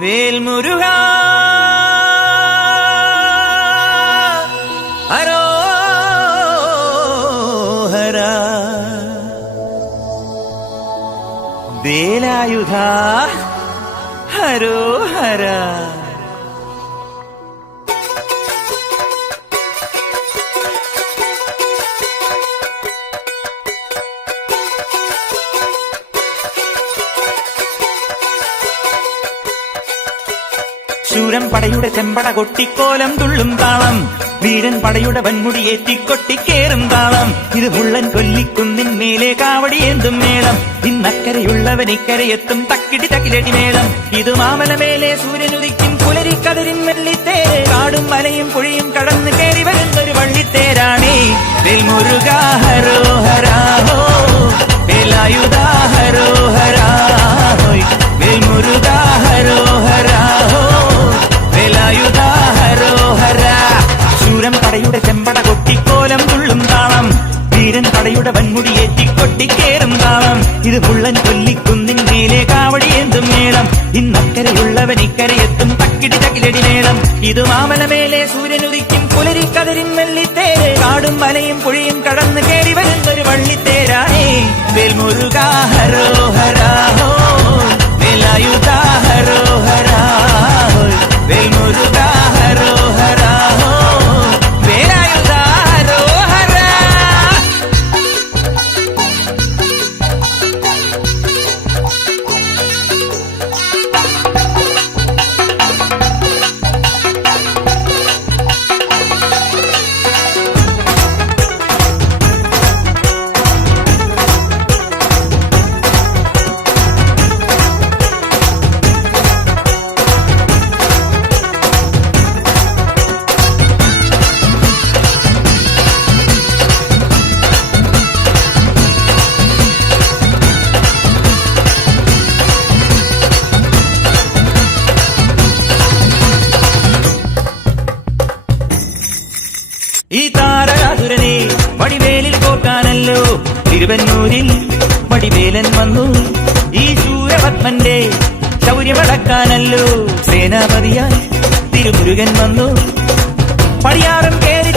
വേൽമുരുകാ ഹരോഹരാ വേലായുധാ ഹരോഹരാ. ശൂരൻ പടയുടെ ചെമ്പട കൊട്ടിക്കോലം തുള്ളും താളം, വീരൻ പടയുടെ വൻമുടിയേറ്റിക്കൊട്ടിക്കേറും താളം. ഇത് മുള്ളൻ കൊല്ലിക്കുന്നിൻ മേലെ കാവടിയേന്തും മേളം, ഇന്നക്കരയുള്ളവൻ ഇക്കരയെത്തും തക്കിടി തകിലടി മേളം. ഇത് മാമലമേലെ സൂര്യനുദിക്കും പുലരിക്കതിരിൻ വെള്ളിത്തേര്, കാടും മലയും പുഴയും കടന്ന് കയറി വരുന്നൊരു വള്ളിത്തേരാണേ. വേൽമുരുകാ ഹരോഹരാ ഹോ, വേലായുധാ ഹരോഹരാ ഹോയ്, വേൽമുരുകാ ഹരോഹരാ ഹോ, വേലായുധാ ഹരോഹരാ. ശൂരൻ പടയുടെ ചെമ്പട കൊട്ടിക്കോലം തുള്ളും താളം, വീരൻ പടയുടെ വൻമുടിയേറ്റിക്കൊട്ടിക്കേറും താളം. ഇത് മുള്ളൻ കൊല്ലിക്കുന്നിൻ മേലെ കാവടിയേന്തും മേളം, ഇന്നക്കരയുള്ളവൻ ഇക്കരയെത്തും തക്കിടി തകിലടി മേളം. ഇത് മാമലമേലെ സൂര്യനുദിക്കും പുലരിക്കതിരിൻ വെള്ളിത്തേര്, കാടും മലയും പുഴയും കടന്ന് കയറി വരുന്നൊരു വള്ളിത്തേരാണേ. വേൽമുരുകാ ഹരോഹരാ ഹോ, വേലായുധാ ഹരോഹരാ ഹോയ്, വേൽമുരുകാ ഹരോഹരാ ഹോ, വേലായുധാ ഹരോഹരാ. ഈ താരകാസുരനെ വടിവേലിൽ കോർക്കാനല്ലോ തിരുവന്നൂരിൽ വടിവേലൻ വന്നു. ഈ ശൂരപത്മന്റെ ശൗര്യമടക്കാനല്ലോ സേനാപതിയായി തിരുമുരുകൻ വന്നു. പടിയാറും കേറി